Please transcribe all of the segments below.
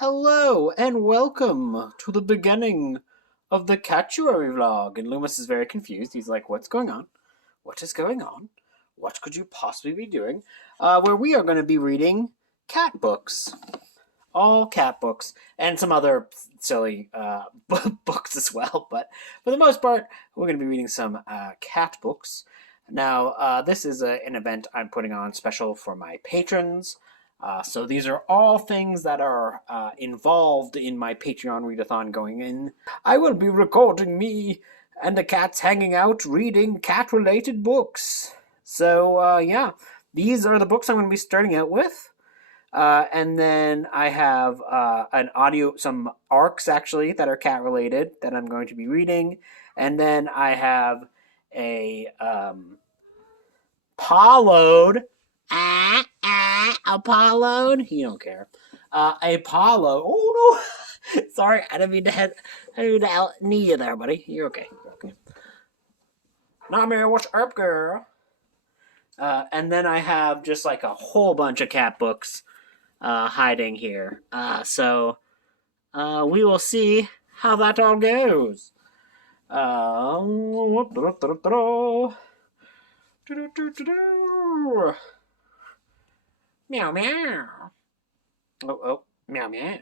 Hello and welcome to the beginning of the Catuary vlog. And Loomis is very confused. He's like, what's going on? What is going on? What could you possibly be doing? Where we are going to be reading cat books. All cat books. And some other silly books as well. But for the most part, we're going to be reading some cat books. Now, this is an event I'm putting on special for my patrons. So these are all things that are involved in my Patreon readathon going in. I will be recording me and the cats hanging out reading cat-related books. So, yeah, these are the books I'm going to be starting out with. And then I have some arcs actually that are cat-related that I'm going to be reading. And then I have a Apolloed. Apolloed. You don't care. Apollo. Oh no! Sorry, I didn't mean to knee you there, buddy. You're okay. You're okay. Nami, what's up, girl? And then I have just like a whole bunch of cat books hiding here. So we will see how that all goes. Meow meow. Oh, meow meow.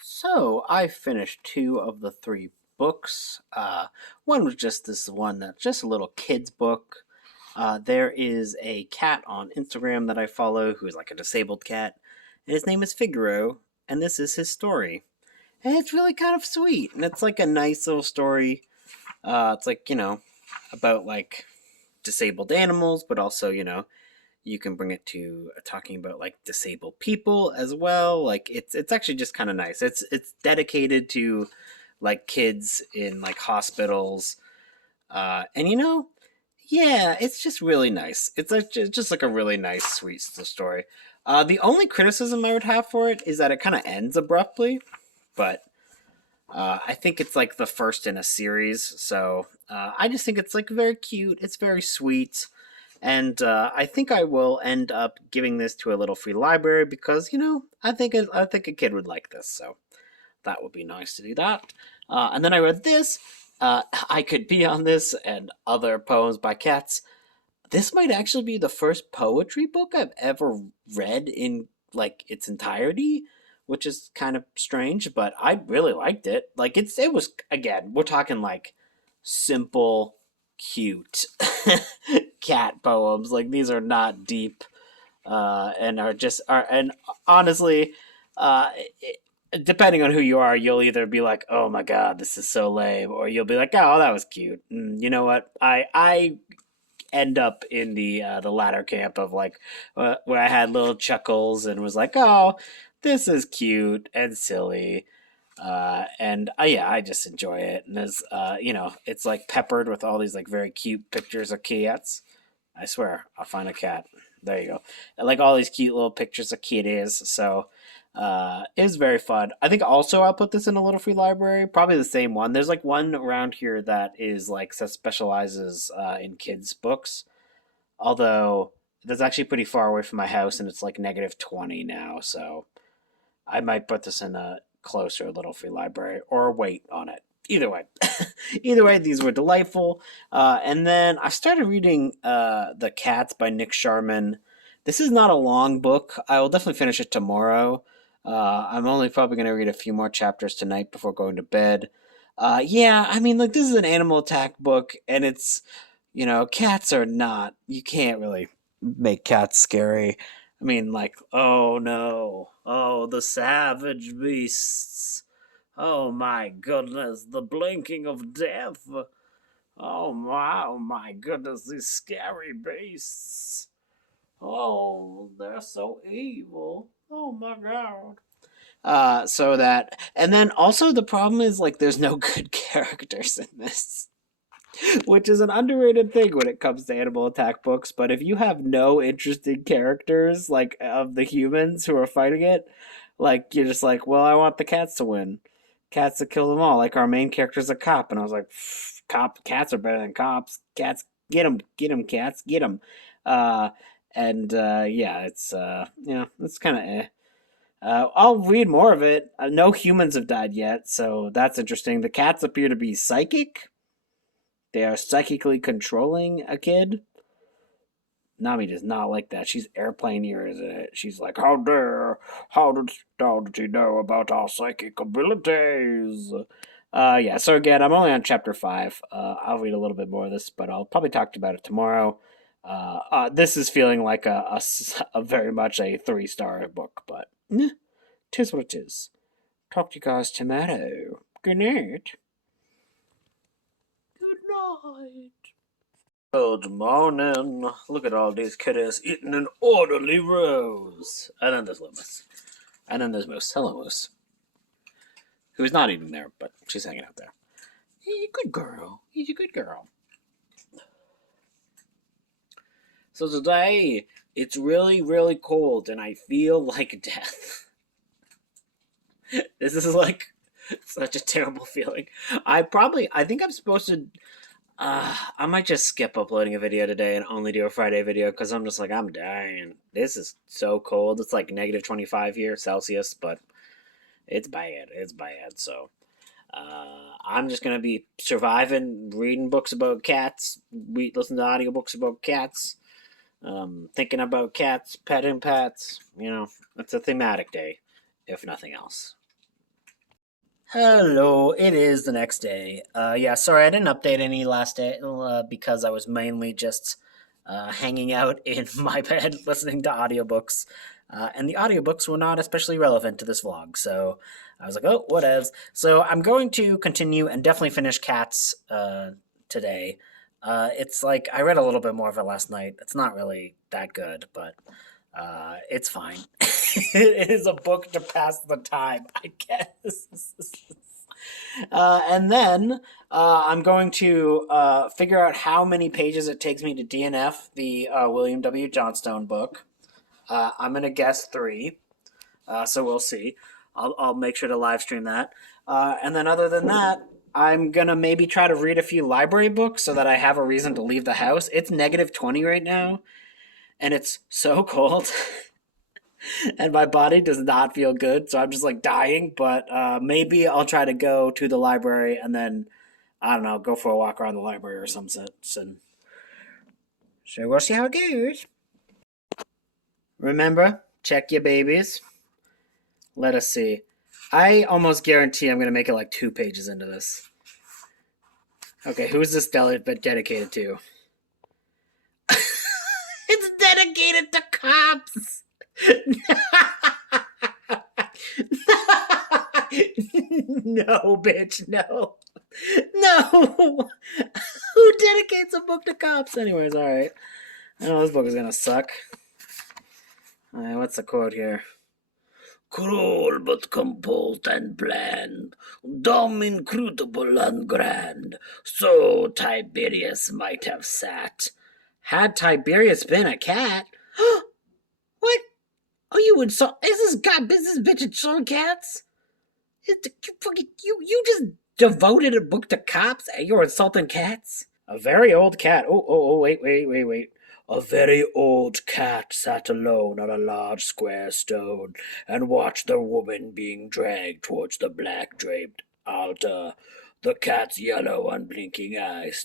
So I finished 2 of the 3 books. One was just this one that's just a little kid's book. There is a cat on Instagram that I follow who is like a disabled cat, and his name is Figaro, and this is his story. And it's really kind of sweet, and it's like a nice little story. It's like, about like disabled animals, but also, you can bring it to talking about like disabled people as well. Like it's actually just kind of nice. It's dedicated to like kids in like hospitals, and yeah, it's just really nice. It's like just like a really nice, sweet story. The only criticism I would have for it is that it kind of ends abruptly, but I think it's like the first in a series, so I just think it's like very cute. It's very sweet. And I think I will end up giving this to a little free library because I think a kid would like this, so that would be nice to do that. And then I read this. I Could Be on This and other poems by cats. This might actually be the first poetry book I've ever read in like its entirety, which is kind of strange, but I really liked it. Like it was, again, we're talking like simple, cute cat poems. Like these are not deep, and honestly, uh, depending on who you are, you'll either be like, "Oh my god, this is so lame," or you'll be like, "Oh, that was cute." You know what? I end up in the latter camp of like where I had little chuckles and was like, "Oh, this is cute and silly." And yeah, I just enjoy it. And there's, it's like peppered with all these like very cute pictures of cats. I swear, I'll find a cat. There you go. I like all these cute little pictures of kitties. So it was very fun. I think also I'll put this in a little free library. Probably the same one. There's like one around here that is like that specializes in kids books. Although that's actually pretty far away from my house, and it's like -20 now. So I might put this in a closer little free library or wait on it. Either way, either way, these were delightful. And then I started reading The Cats by Nick Sharman. This is not a long book. I will definitely finish it tomorrow. I'm only probably going to read a few more chapters tonight before going to bed. Yeah, I mean, like, this is an animal attack book, and it's, cats are not, you can't really make cats scary. I mean, like, oh no, oh, the savage beasts. Oh my goodness, the blinking of death. Oh my goodness, these scary beasts. Oh, they're so evil. Oh my god. So that, and then also the problem is like there's no good characters in this, which is an underrated thing when it comes to animal attack books. But if you have no interesting characters like of the humans who are fighting it, Like you're just like, well, I want the cats to win. Cats to kill them all. Like our main character's a cop, and I was like, cats are better than cops. Cats, get 'em, cats, get 'em. Uh, and yeah, it's it's kind of eh. I'll read more of it. No humans have died yet, so that's interesting. The cats appear to be psychic. They are psychically controlling a kid. Nami does not like that. She's airplane ears it. She's like, how dare, how did he know about our psychic abilities? Yeah, so again, I'm only on chapter 5. I'll read a little bit more of this, but I'll probably talk about it tomorrow. This is feeling like a very much a 3-star book, but tis what it is. Talk to you guys tomorrow. Good night. Good night. Good morning. Look at all these kiddos eating in orderly rows. And then there's Loomis. And then there's Moose. Hello, Moose. Who's not eating there, but she's hanging out there. He's a good girl. He's a good girl. So today, it's really, really cold, and I feel like death. This is like such a terrible feeling. I think I'm supposed to I might just skip uploading a video today and only do a Friday video because I'm just like, I'm dying. This is so cold. It's like negative 25 here, Celsius, but it's bad. It's bad. So I'm just going to be surviving, reading books about cats, listen to audiobooks about cats, thinking about cats, petting pets. You know, it's a thematic day, if nothing else. Hello, it is the next day. Yeah, sorry I didn't update any last day because I was mainly just hanging out in my bed listening to audiobooks. And the audiobooks were not especially relevant to this vlog, so I was like, oh, whatevs. So I'm going to continue and definitely finish Cats today. It's like, I read a little bit more of it last night. It's not really that good, but it's fine. It is a book to pass the time, I guess. And then I'm going to figure out how many pages it takes me to DNF the William W. Johnstone book. I'm going to guess 3, so we'll see. I'll make sure to live stream that. And then other than that, I'm going to maybe try to read a few library books so that I have a reason to leave the house. It's negative 20 right now, and it's so cold. And my body does not feel good, so I'm just like dying. But maybe I'll try to go to the library and then, I don't know, go for a walk around the library or some sense. And so we'll see how it goes. Remember, check your babies. Let us see. I almost guarantee I'm going to make it like 2 pages into this. Okay, who's this dedicated to? It's dedicated to cops! No, bitch, no. No! Who dedicates a book to cops? Anyways, alright. I know this book is gonna suck. Alright, what's the quote here? Cruel but composed and bland, dumb, inscrutable, and grand, so Tiberius might have sat. Had Tiberius been a cat? What? Oh, you insult? Is this god business bitch insulting cats? You just devoted a book to cops and you're insulting cats? A very old cat. Oh, wait. A very old cat sat alone on a large square stone and watched the woman being dragged towards the black draped altar. The cat's yellow, unblinking eyes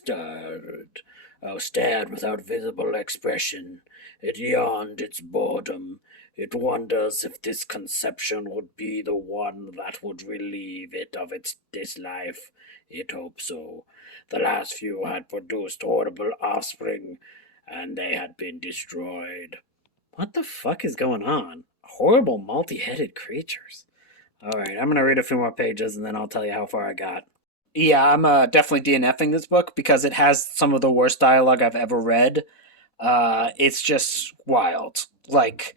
stared without visible expression. It yawned its boredom. It wonders if this conception would be the one that would relieve it of this life. It hoped so. The last few had produced horrible offspring, and they had been destroyed. What the fuck is going on? Horrible multi-headed creatures. Alright, I'm gonna read a few more pages and then I'll tell you how far I got. Yeah, I'm definitely DNFing this book because it has some of the worst dialogue I've ever read. It's just wild. Like,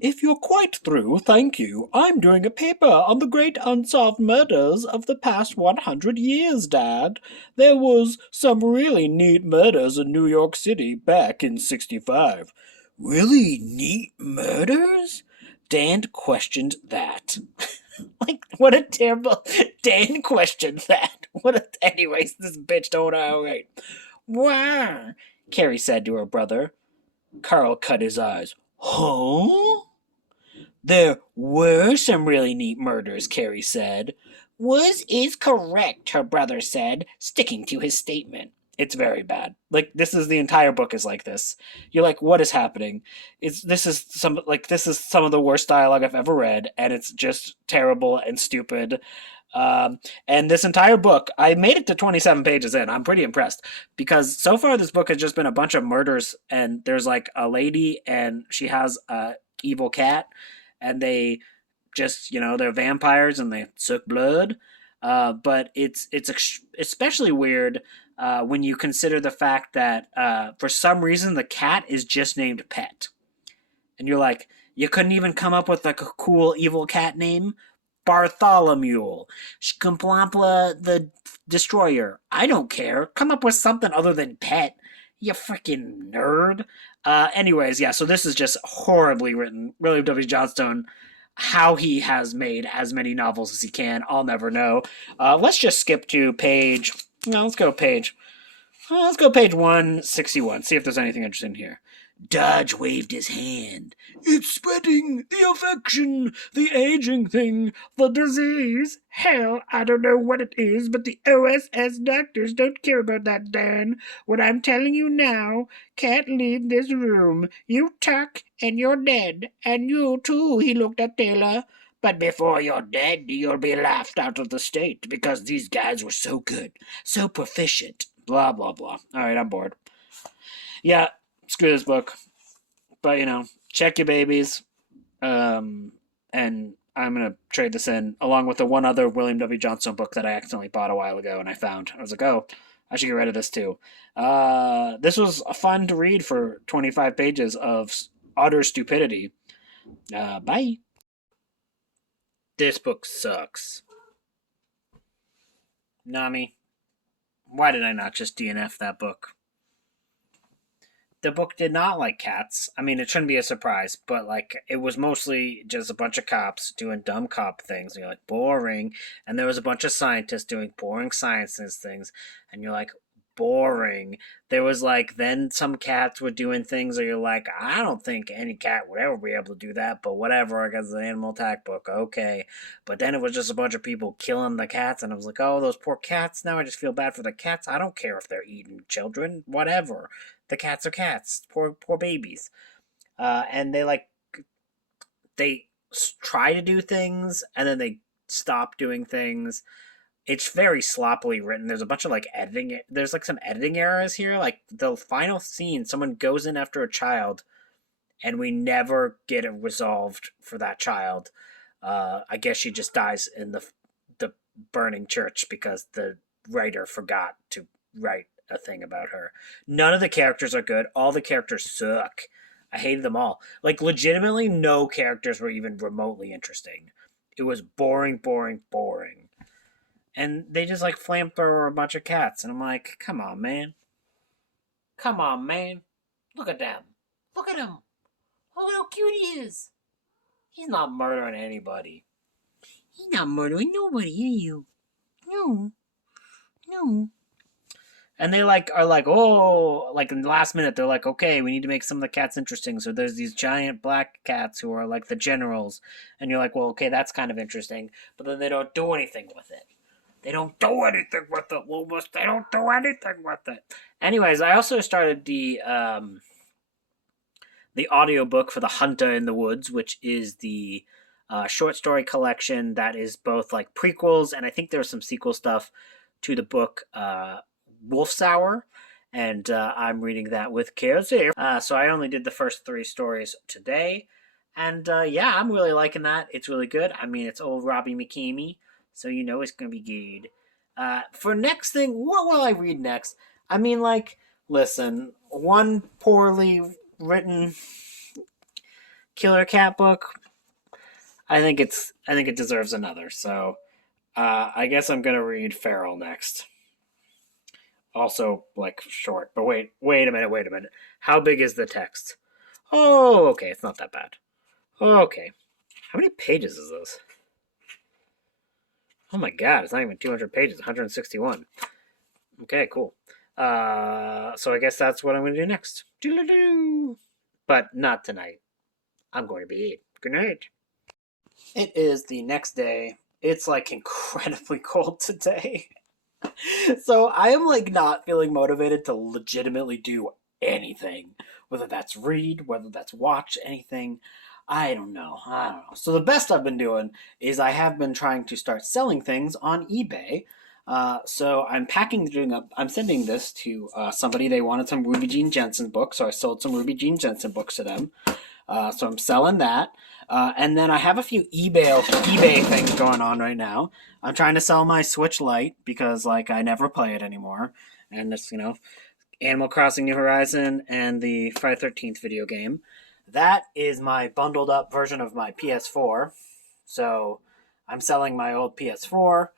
if you're quite through, thank you. I'm doing a paper on the great unsolved murders of the past 100 years, Dad. There was some really neat murders in New York City back in '65. Really neat murders? Dan questioned that. Like, what a terrible. Dan questioned that. Anyways, this bitch told her outright. Why? Carrie said to her brother. Carl cut his eyes. Huh? There were some really neat murders, Carrie said. Was is correct, her brother said, sticking to his statement. It's very bad. Like, this is the entire book is like this. You're like, what is happening? This is some of the worst dialogue I've ever read, and it's just terrible and stupid. And this entire book, I made it to 27 pages in. I'm pretty impressed because so far this book has just been a bunch of murders, and there's like a lady, and she has a evil cat, and they just they're vampires and they suck blood. But it's especially weird when you consider the fact that for some reason the cat is just named Pet, and you're like, you couldn't even come up with like a cool evil cat name. Bartholomew, Shkumplampla the Destroyer. I don't care. Come up with something other than Pet. You freaking nerd. Anyways, yeah, so this is just horribly written. William W. Johnstone, how he has made as many novels as he can, I'll never know. Let's just skip to page. No, let's go page. Let's go page 161. See if there's anything interesting here. Dodge waved his hand. It's spreading! The affection! The aging thing! The disease! Hell, I don't know what it is, but the OSS doctors don't care about that, Dan. What I'm telling you now, can't leave this room. You talk, and you're dead. And you, too, he looked at Taylor. But before you're dead, you'll be laughed out of the state, because these guys were so good, so proficient. Blah, blah, blah. Alright, I'm bored. Yeah, screw this book. But, check your babies. And I'm going to trade this in along with the one other William W. Johnstone book that I accidentally bought a while ago and I found. I was like, oh, I should get rid of this too. This was fun to read for 25 pages of utter stupidity. Bye. This book sucks. Nami, why did I not just DNF that book? The book did not like cats. I mean, it shouldn't be a surprise, but like it was mostly just a bunch of cops doing dumb cop things. And you're like, boring. And there was a bunch of scientists doing boring sciences things, and you're like, boring. There was like then some cats were doing things where you're like, I don't think any cat would ever be able to do that, but whatever, I guess it's an animal attack book, okay. But then it was just a bunch of people killing the cats, and I was like, oh, those poor cats, now I just feel bad for the cats. I don't care if they're eating children, whatever. The cats are cats, poor babies. And they try to do things, and then they stop doing things. It's very sloppily written. There's a bunch of like editing. There's like some editing errors here. Like the final scene, someone goes in after a child, and we never get it resolved for that child. I guess she just dies in the burning church because the writer forgot to write a thing about her. None of the characters are good. All the characters suck. I hated them all. Like legitimately, no characters were even remotely interesting. It was boring, boring, boring. And they just like flammed over a bunch of cats, and I'm like, come on, man. Come on, man. Look at them. Look at him. Look at how cute he is. He's not murdering anybody. He's not murdering nobody, are you? No. No. And they like are like, oh, like in the last minute, they're like, okay, we need to make some of the cats interesting. So there's these giant black cats who are like the generals, and you're like, well, okay, that's kind of interesting. But then they don't do anything with it. They don't do anything with it, Loomis. They don't do anything with it. Anyways, I also started the audiobook for The Hunter in the Woods, which is the short story collection that is both like prequels, and I think there's some sequel stuff to the book Wolf's Hour, and I'm reading that with Kelsey. So I only did the first 3 stories today, and yeah, I'm really liking that. It's really good. I mean, it's old Robbie McKeamy, so you know it's gonna be good. For next thing, what will I read next? I mean, like, listen, one poorly written killer cat book. I think it deserves another. So I guess I'm gonna read Feral next. Also, like short. But wait a minute. How big is the text? Oh, okay, it's not that bad. Okay. How many pages is this? Oh my god, it's not even 200 pages, 161. Okay, cool. So I guess that's what I'm going to do next. Doo-doo-doo. But not tonight. I'm going to be good night. It is the next day. It's like incredibly cold today. So I am like not feeling motivated to legitimately do anything. Whether that's read, whether that's watch anything. I don't know. I don't know. So the best I've been doing is I have been trying to start selling things on eBay. So I'm packaging up. I'm sending this to somebody. They wanted some Ruby Jean Jensen books, so I sold some Ruby Jean Jensen books to them. So I'm selling that. And then I have a few eBay things going on right now. I'm trying to sell my Switch Lite because like I never play it anymore. And it's, Animal Crossing New Horizon and the Friday 13th video game. That is my bundled up version of my PS4. So I'm selling my old PS4.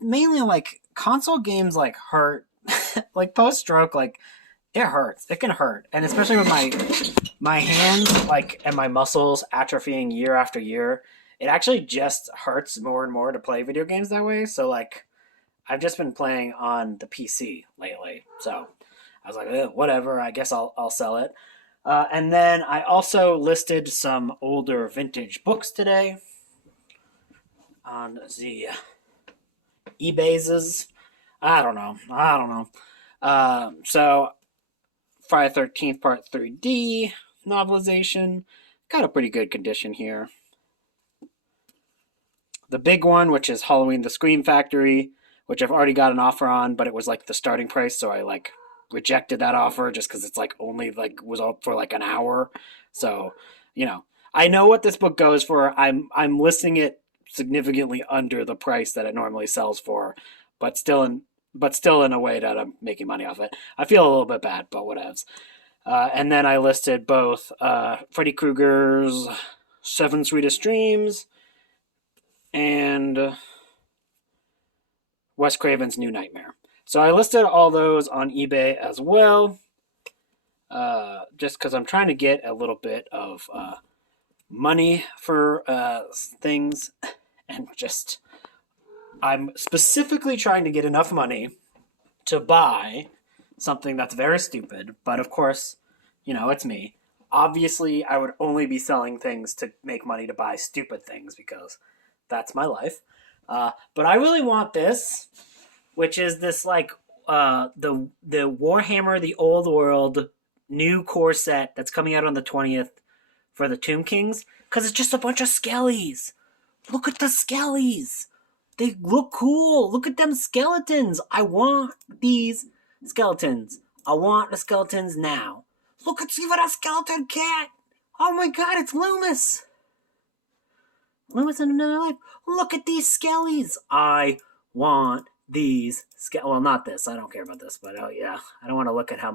Mainly like console games like hurt. Like post stroke, like it hurts. It can hurt. And especially with my hands like and my muscles atrophying year after year, it actually just hurts more and more to play video games that way. So like I've just been playing on the PC lately. So I was like, whatever, I guess I'll sell it. And then I also listed some older vintage books today on the eBay's. I don't know. So Friday 13th Part 3D novelization. Got a pretty good condition here. The big one, which is Halloween the Scream Factory, which I've already got an offer on, but it was like the starting price, so I like rejected that offer just because it's like only like was up for like an hour. So, I know what this book goes for. I'm listing it significantly under the price that it normally sells for, but still in a way that I'm making money off it. I feel a little bit bad, but whatevs. And then I listed both Freddy Krueger's Seven Sweetest Dreams and Wes Craven's New Nightmare. So I listed all those on eBay as well, just because I'm trying to get a little bit of money for things, and just I'm specifically trying to get enough money to buy something that's very stupid, but of course, it's me. Obviously, I would only be selling things to make money to buy stupid things because that's my life. But I really want this, which is this like the Warhammer the Old World new core set that's coming out on the 20th for the Tomb Kings, because it's just a bunch of skellies. Look at the skellies. They look cool. Look at them skeletons. I want these skeletons. I want the skeletons now. Look at see what a skeleton cat. Oh my god, it's Loomis. Loomis in Another Life. Look at these skellies. I want these. Well, not this. I don't care about this, but yeah, I don't want to look at how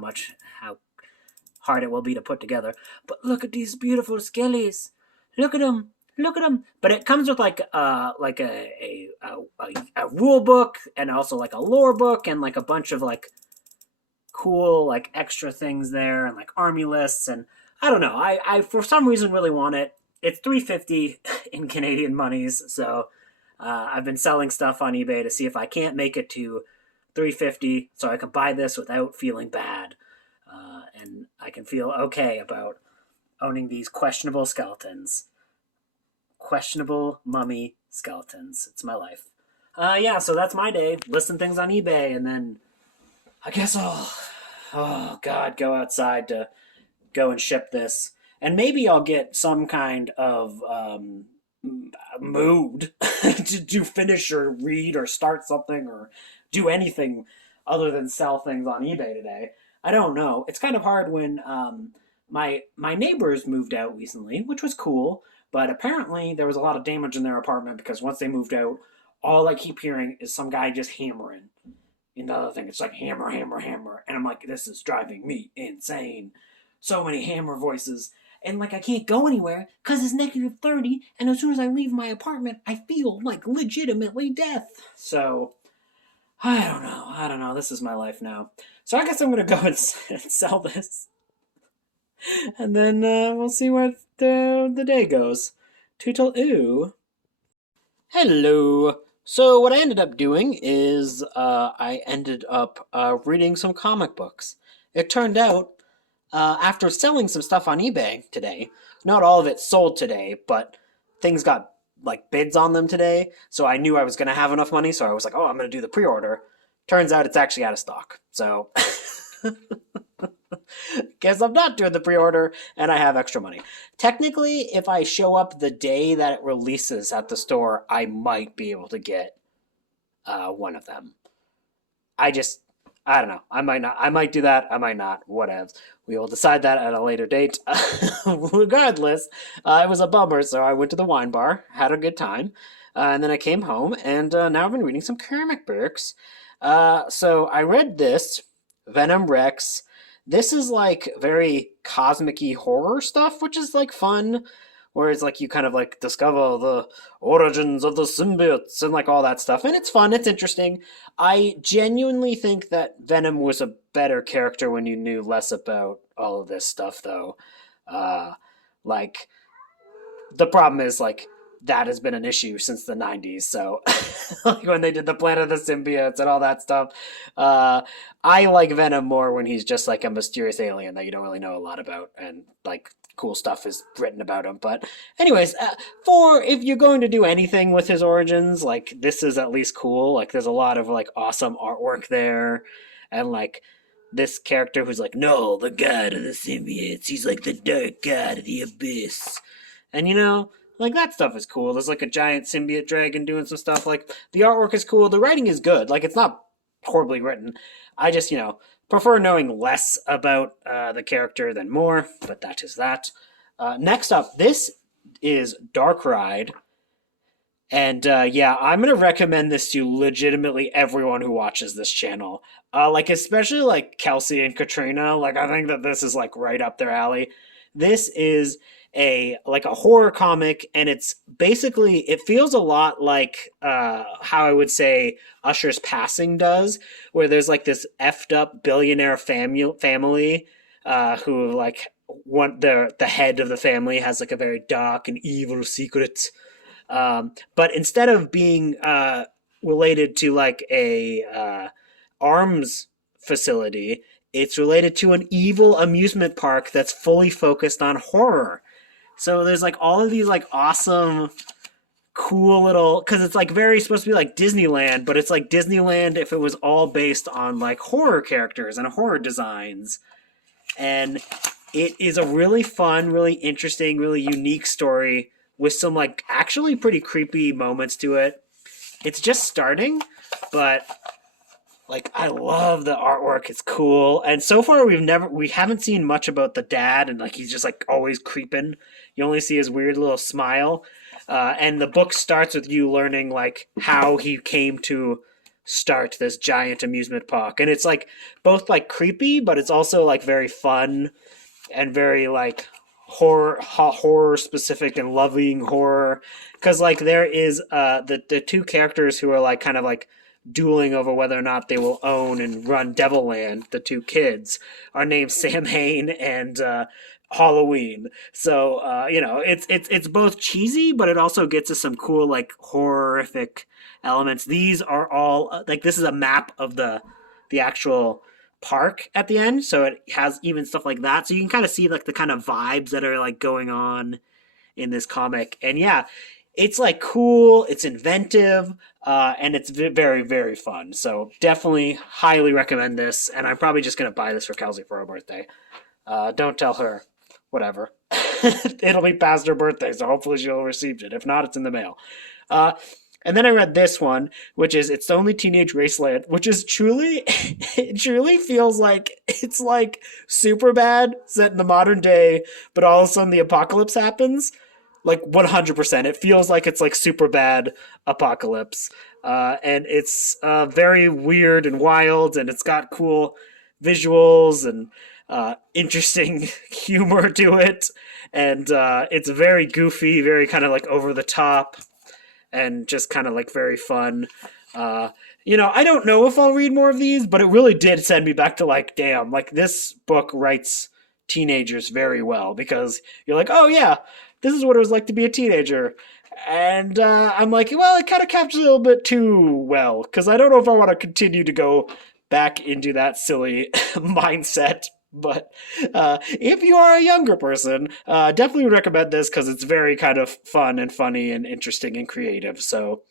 hard it will be to put together. But look at these beautiful skellies. Look at them. Look at them. But it comes with like a rule book and also like a lore book and like a bunch of like cool like extra things there and like army lists, and I don't know. I for some reason really want it. It's $3.50 in Canadian monies, so I've been selling stuff on eBay to see if I can't make it to $3.50 so I can buy this without feeling bad, and I can feel okay about owning these questionable skeletons. Questionable mummy skeletons. It's my life. Yeah, so that's my day. Listing things on eBay, and then I guess oh God, go outside to go and ship this. And maybe I'll get some kind of mood to finish or read or start something or do anything other than sell things on eBay today. I don't know. It's kind of hard when my neighbors moved out recently, which was cool. But apparently there was a lot of damage in their apartment because once they moved out, all I keep hearing is some guy just hammering. And the other thing, it's like hammer, hammer, hammer. And I'm like, this is driving me insane. So many hammer voices. And like I can't go anywhere because it's -30. And as soon as I leave my apartment, I feel like legitimately death. So I don't know. This is my life now. So I guess I'm going to go and sell this. And then we'll see where the day goes. Tootle oo. Hello. So what I ended up doing is I ended up reading some comic books. It turned out after selling some stuff on eBay today, not all of it sold today, but things got like bids on them today. So I knew I was going to have enough money. So I was like, oh, I'm going to do the pre-order. Turns out it's actually out of stock. So guess I'm not doing the pre-order and I have extra money. Technically, if I show up the day that it releases at the store, I might be able to get one of them. I just, I don't know. I might not. I might do that. I might not. Whatevs. We will decide that at a later date. Regardless, it was a bummer, so I went to the wine bar, had a good time, and then I came home, and now I've been reading some comic books. So I read this, Venom Rex. This is like very cosmic-y horror stuff, which is like fun. Whereas like you kind of like discover the origins of the symbiotes and like all that stuff, and it's fun. It's interesting. I genuinely think that Venom was a better character when you knew less about all of this stuff, though. Uh, like the problem is like that has been an issue since the 90s. So like when they did the Planet of the Symbiotes and all that stuff, uh, I like Venom more when he's just like a mysterious alien that you don't really know a lot about, and like cool stuff is written about him. But anyways, for if you're going to do anything with his origins, like this is at least cool. Like there's a lot of like awesome artwork there, and like this character who's like, no, the god of the symbiotes. He's like the dark god of the abyss. And like that stuff is cool. There's like a giant symbiote dragon doing some stuff. Like the artwork is cool. The writing is good. Like it's not horribly written. I just, prefer knowing less about the character than more, but that is that. Next up, this is Dark Ride. And yeah, I'm gonna recommend this to legitimately everyone who watches this channel. Like especially like Kelsey and Katrina. Like I think that this is like right up their alley. This is a horror comic, and it's basically it feels a lot like how I would say Usher's Passing does, where there's like this effed up billionaire family who like one the head of the family has like a very dark and evil secret. But instead of being related to like a arms facility, it's related to an evil amusement park that's fully focused on horror. So there's like all of these like awesome, cool little, because it's like very supposed to be like Disneyland, but it's like Disneyland if it was all based on like horror characters and horror designs. And it is a really fun, really interesting, really unique story with some like actually pretty creepy moments to it. It's just starting, but like I love the artwork. It's cool. And so far we haven't seen much about the dad, and like he's just like always creeping. You only see his weird little smile. And the book starts with you learning like how he came to start this giant amusement park. And it's like both like creepy, but it's also like very fun and very like horror specific and loving horror, because like there is the two characters who are like kind of like dueling over whether or not they will own and run Devilland. The two kids are named Sam Hain and Halloween. So it's both cheesy, but it also gets us some cool like horrific elements. These are all like this is a map of the actual park at the end, so it has even stuff like that. So you can kind of see like the kind of vibes that are like going on in this comic. And yeah, it's like cool, it's inventive, and it's very, very fun. So definitely highly recommend this. And I'm probably just going to buy this for Kelsey for her birthday. Don't tell her. Whatever. It'll be past her birthday, so hopefully she'll have received it. If not, it's in the mail. And then I read this one, which is It's Only Teenage Wasteland, which is truly, it truly feels like it's like super bad set in the modern day, but all of a sudden the apocalypse happens. Like 100%. It feels like it's like super bad apocalypse. And it's very weird and wild, and it's got cool visuals and interesting humor to it. And it's very goofy, very kind of like over the top, and just kind of like very fun. I don't know if I'll read more of these, but it really did send me back to like, damn, like this book writes teenagers very well, because you're like, oh yeah, This is what it was like to be a teenager. And I'm like, well, it kind of captures a little bit too well, because I don't know if I want to continue to go back into that silly mindset. But if you are a younger person, definitely would recommend this because it's very kind of fun and funny and interesting and creative. So,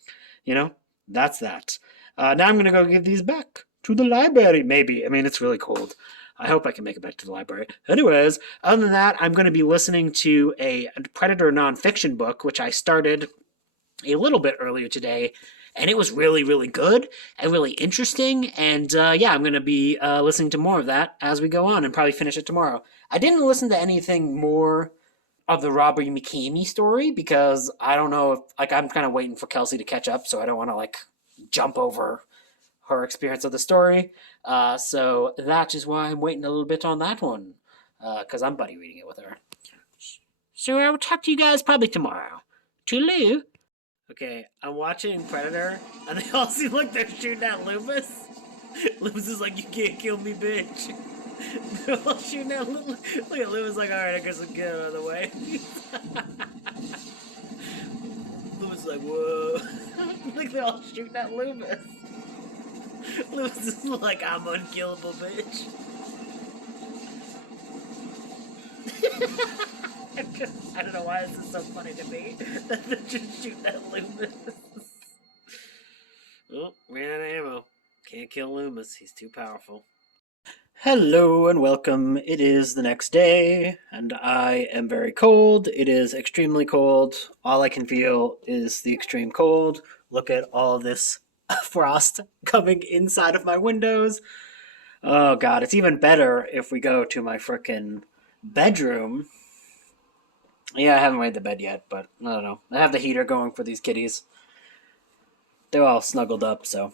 you know, that's that. Now I'm going to go give these back to the library, maybe. I mean, it's really cold. I hope I can make it back to the library. Anyways, other than that, I'm going to be listening to a Predator nonfiction book, which I started a little bit earlier today, and it was really, really good and really interesting. And yeah, I'm going to be listening to more of that as we go on and probably finish it tomorrow. I didn't listen to anything more of the Robert McKamey story because I don't know if, like, I'm kind of waiting for Kelsey to catch up, so I don't want to, like, jump over her experience of the story. So that is why I'm waiting a little bit on that one because I'm buddy reading it with her. So I will talk to you guys probably tomorrow. Toodaloo. Okay, I'm watching Predator, and they all seem like they're shooting at Loomis. Loomis is like, you can't kill me, bitch. They're all shooting at Loomis. Look at Loomis like, alright, I guess I'll get out of the way. Loomis is like, whoa. Like they're all shooting at Loomis. Loomis is like, I'm unkillable, bitch. I don't know why this is so funny to me that they're just shooting at Loomis. Oh, ran out of ammo. Can't kill Loomis, he's too powerful. Hello and welcome. It is the next day, and I am very cold. It is extremely cold. All I can feel is the extreme cold. Look at all this frost coming inside of my windows. Oh god, it's even better if we go to my frickin' bedroom. Yeah, I haven't made the bed yet, but I don't know. I have the heater going for these kitties. They're all snuggled up, so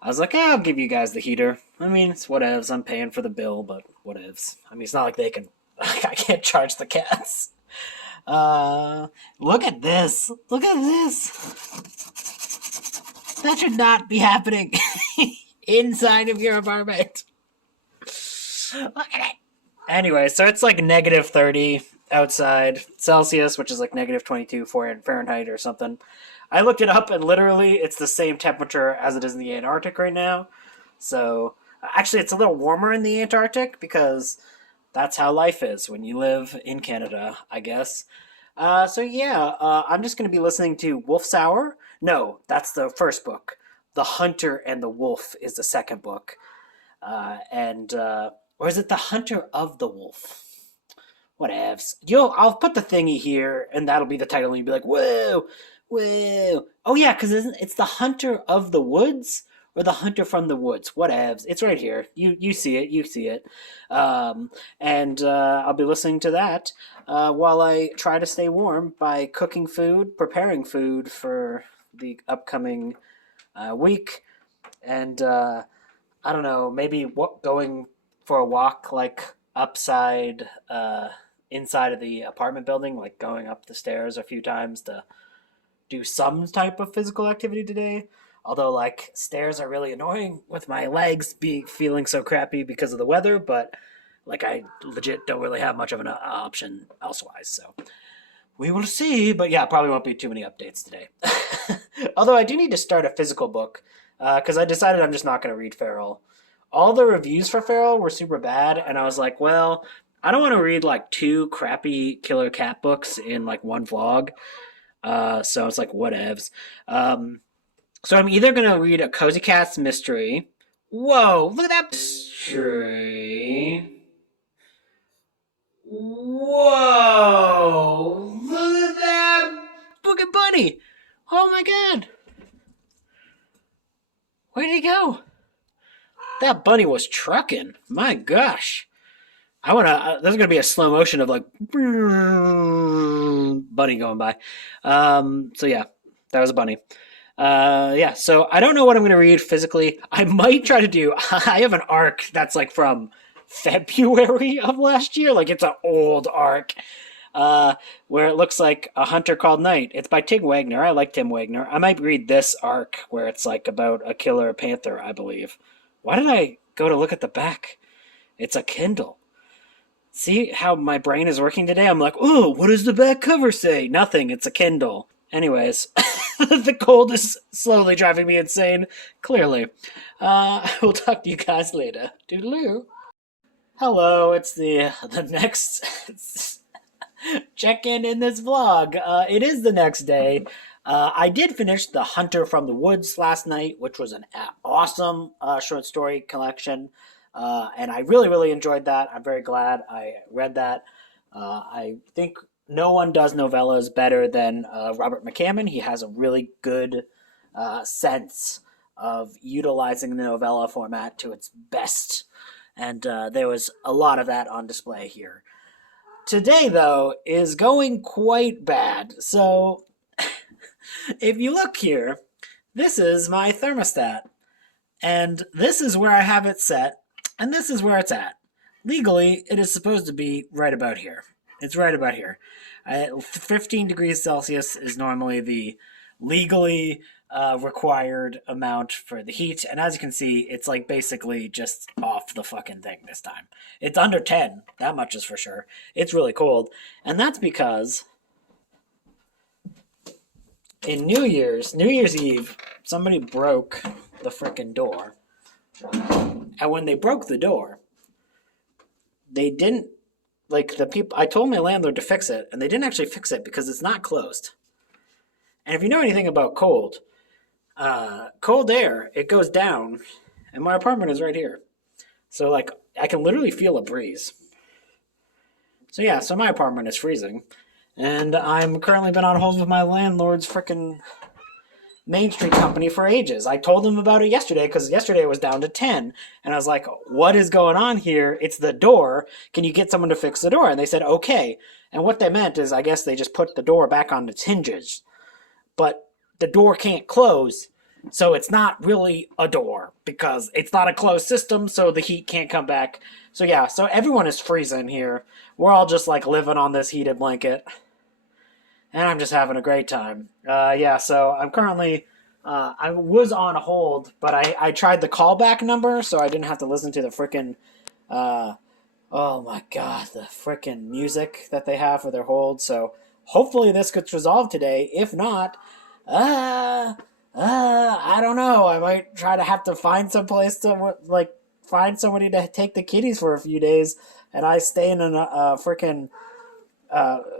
I was like, I'll give you guys the heater. I mean, it's whatevs. I'm paying for the bill, but whatevs. I mean, it's not like they can... I can't charge the cats. Look at this. Look at this. That should not be happening inside of your apartment. Look at it. Anyway, so it's like negative 30 outside Celsius, which is like negative 22 Fahrenheit or something. I looked it up, and literally it's the same temperature as it is in the Antarctic right now. So, actually, it's a little warmer in the Antarctic because that's how life is when you live in Canada, I guess. So yeah, I'm just going to be listening to Wolf's Hour. No, that's the first book. The Hunter and the Wolf is the second book. Or is it The Hunter of the Wolf? Whatevs. I'll put the thingy here, and that'll be the title, and you'll be like, whoa, whoa. Oh yeah, because it's The Hunter of the Woods or The Hunter from the Woods. Whatevs. It's right here. You see it. You see it. And I'll be listening to that while I try to stay warm by cooking food, preparing food for the upcoming week, and I don't know, maybe going for a walk like upside inside of the apartment building, like going up the stairs a few times to do some type of physical activity today. Although, like, stairs are really annoying with my legs feeling so crappy because of the weather, but like I legit don't really have much of an option elsewise. So we will see. But yeah, probably won't be too many updates today. Although I do need to start a physical book because I decided I'm just not going to read Feral. All the reviews for Feral were super bad, and I was like, well, I don't want to read like 2 crappy killer cat books in like one vlog. So it's like whatevs. So I'm either gonna read a Cozy Cat's mystery. Whoa, look at that mystery. Whoa, look at that fucking bunny. Oh my god. Where did he go? That bunny was trucking. My gosh. I want to. There's going to be a slow motion of like bunny going by. So yeah, that was a bunny. Yeah. So I don't know what I'm going to read physically. I might try to do. I have an arc that's like from February of last year. Like it's an old arc. Where it looks like A Hunter Called Night. It's by Tim Wagner. I like Tim Wagner. I might read this arc where it's like about a killer panther, I believe. Why did I go to look at the back? It's a Kindle. See how my brain is working today? I'm like, oh, what does the back cover say? Nothing. It's a Kindle. Anyways, the cold is slowly driving me insane. Clearly. We'll talk to you guys later. Toodaloo. Hello, it's the next check in this vlog. It is the next day. I did finish The Hunter from the Woods last night, which was an awesome short story collection. And I really, really enjoyed that. I'm very glad I read that. I think no one does novellas better than Robert McCammon. He has a really good sense of utilizing the novella format to its best. And there was a lot of that on display here. Today, though, is going quite bad. So, if you look here, this is my thermostat. And this is where I have it set, and this is where it's at. Legally, it is supposed to be right about here. It's right about here. 15 degrees Celsius is normally the legally required amount for the heat, and as you can see, it's like basically just off the fucking thing this time. It's under 10, that much is for sure. It's really cold, and that's because in New Year's Eve, somebody broke the frickin' door. And when they broke the door, they didn't, like, the people, I told my landlord to fix it, and they didn't actually fix it because it's not closed. And if you know anything about cold air, it goes down, and my apartment is right here. So, like, I can literally feel a breeze. So yeah, so my apartment is freezing. And I'm currently been on hold with my landlord's frickin' Main Street company for ages. I told them about it yesterday because yesterday it was down to 10. And I was like, what is going on here? It's the door. Can you get someone to fix the door? And they said, okay. And what they meant is, I guess they just put the door back on its hinges. But the door can't close, so it's not really a door because it's not a closed system, so the heat can't come back. So yeah, so everyone is freezing here. We're all just like living on this heated blanket. And I'm just having a great time. Yeah, so I'm currently, I was on hold, but I tried the callback number, so I didn't have to listen to the frickin', oh my god, the frickin' music that they have for their hold. So hopefully this gets resolved today. If not, I don't know. I might try to have to find some place to, like, find somebody to take the kitties for a few days, and I stay in a frickin'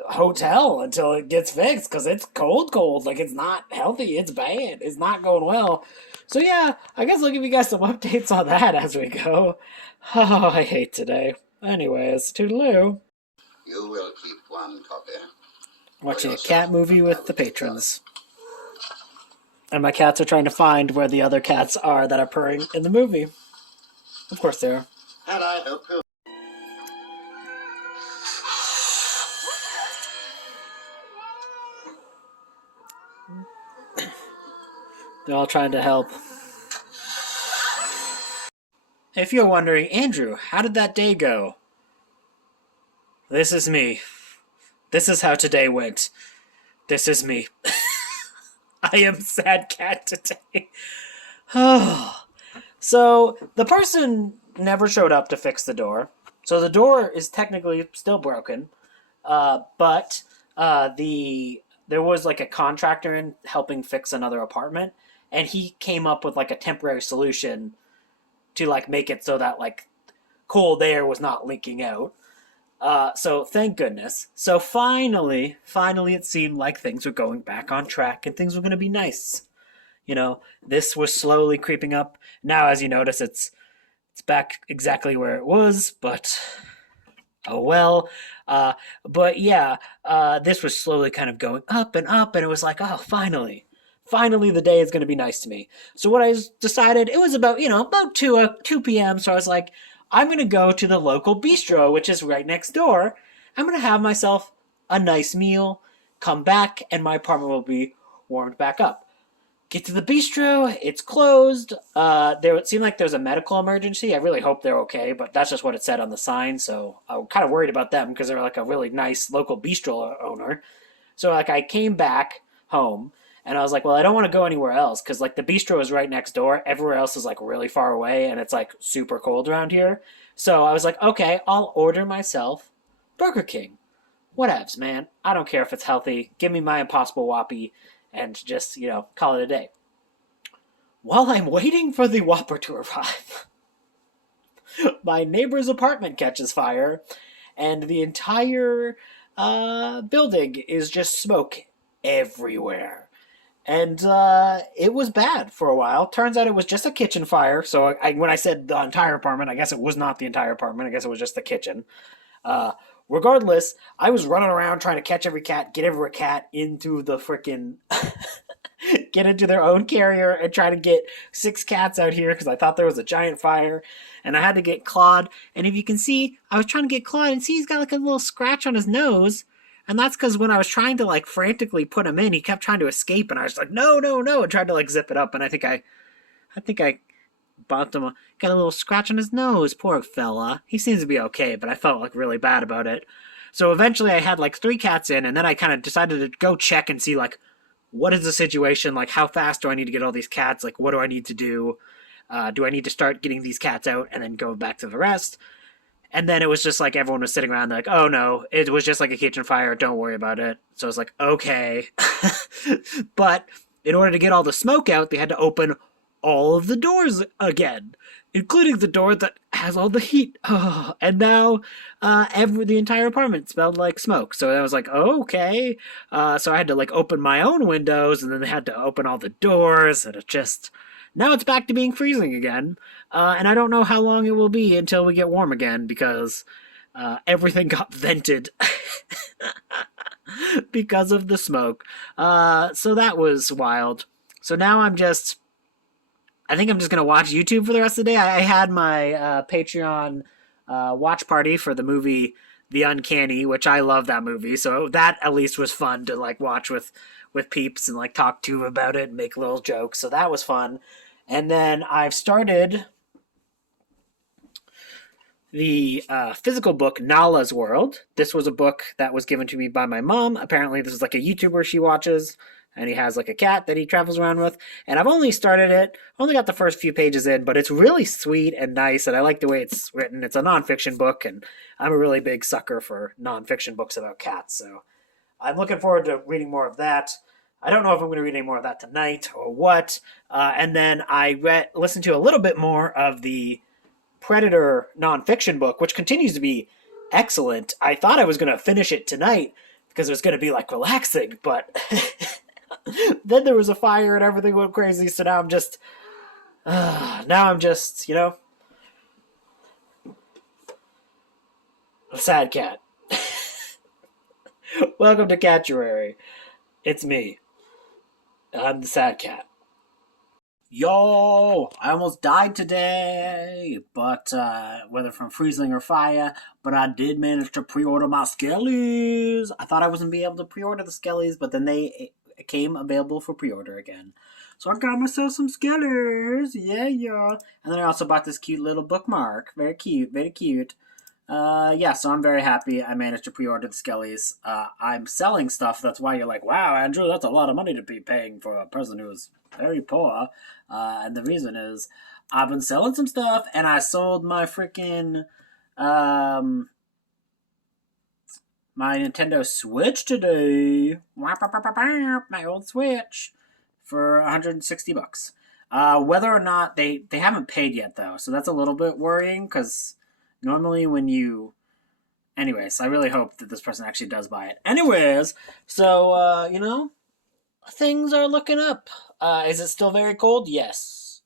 hotel until it gets fixed because it's cold. Like, it's not healthy. It's bad. It's not going well. So yeah, I guess I'll give you guys some updates on that as we go. Oh, I hate today. Anyways, toodaloo. You will keep one copy. Watching a cat movie with the patrons. And my cats are trying to find where the other cats are that are purring in the movie. Of course they are. And I hope you. They're all trying to help. If you're wondering, Andrew, how did that day go? This is me. This is how today went. This is me. I am sad cat today. So, the person never showed up to fix the door. So the door is technically still broken. But there was like a contractor in helping fix another apartment. And he came up with like a temporary solution to like make it so that like cold air was not leaking out. So thank goodness. So finally it seemed like things were going back on track and things were going to be nice. You know, this was slowly creeping up. Now, as you notice, it's back exactly where it was, but oh well. But yeah, this was slowly kind of going up, and it was like, oh, finally the day is going to be nice to me. So what I decided, it was about 2 p.m. So I was like, I'm going to go to the local bistro, which is right next door. I'm going to have myself a nice meal, come back, and my apartment will be warmed back up. Get to the bistro, it's closed. It seemed like there's a medical emergency. I really hope they're okay, but that's just what it said on the sign, so I'm kind of worried about them because they're like a really nice local bistro owner. So like I came back home, and I was like, well, I don't want to go anywhere else because like the bistro is right next door. Everywhere else is like really far away, and it's like super cold around here. So I was like, okay, I'll order myself Burger King. Whatevs, man. I don't care if it's healthy. Give me my Impossible Whoppy and just, call it a day. While I'm waiting for the Whopper to arrive, my neighbor's apartment catches fire, and the entire building is just smoke everywhere. And it was bad for a while. Turns out it was just a kitchen fire. So when I said the entire apartment, I guess it was not the entire apartment. I guess it was just the kitchen. Uh, Regardless, I was running around trying to catch every cat, get every cat into the freaking get into their own carrier and try to get 6 cats out here because I thought there was a giant fire, and I had to get Claude. And if you can see, I was trying to get Claude, and see he's got like a little scratch on his nose, and that's because when I was trying to like frantically put him in, he kept trying to escape, and I was like, no, no, no, and tried to like zip it up, and I think I bumped him. Got a little scratch on his nose. Poor fella. He seems to be okay, but I felt like really bad about it. So eventually I had like 3 cats in, and then I kind of decided to go check and see like what is the situation, like how fast do I need to get all these cats, like what do I need to do? Do I need to start getting these cats out and then go back to the rest? And then it was just like everyone was sitting around like, oh no, it was just like a kitchen fire, don't worry about it. So I was like, okay. But in order to get all the smoke out, they had to open all of the doors again, including the door that has all the heat. Oh, and now the entire apartment smelled like smoke. So I was like, oh, okay. So I had to like open my own windows, and then they had to open all the doors, and it just now it's back to being freezing again. And I don't know how long it will be until we get warm again because everything got vented because of the smoke. So that was wild. So now I think I'm just going to watch YouTube for the rest of the day. I had my Patreon watch party for the movie The Uncanny, which I love that movie. So that at least was fun to like watch with peeps and like talk to about it and make little jokes. So that was fun. And then I've started the physical book Nala's World. This was a book that was given to me by my mom. Apparently this is like a YouTuber she watches, and he has like a cat that he travels around with. And I've only started it, only got the first few pages in, but it's really sweet and nice, and I like the way it's written. It's a nonfiction book, and I'm a really big sucker for nonfiction books about cats, so I'm looking forward to reading more of that. I don't know if I'm going to read any more of that tonight or what. And then I listened to a little bit more of the Predator nonfiction book, which continues to be excellent. I thought I was going to finish it tonight because it was going to be like relaxing, but then there was a fire and everything went crazy. So now I'm just, a sad cat. Welcome to Catuary. It's me. I'm the sad cat. Yo, I almost died today, but whether from freezing or fire, but I did manage to pre-order my Skellies. I thought I wasn't be able to pre-order the Skellies, but then they came available for pre-order again. So I got myself some Skellies, yeah. And then I also bought this cute little bookmark. Very cute, very cute. So I'm very happy I managed to pre-order the Skellies. I'm selling stuff, that's why you're like, wow, Andrew, that's a lot of money to be paying for a person who is very poor. And the reason is I've been selling some stuff, and I sold my freaking my Nintendo Switch today. My old Switch for $160. Whether or not they haven't paid yet though, so that's a little bit worrying because normally when you anyways, I really hope that this person actually does buy it. Anyways, so things are looking up. Is it still very cold? Yes.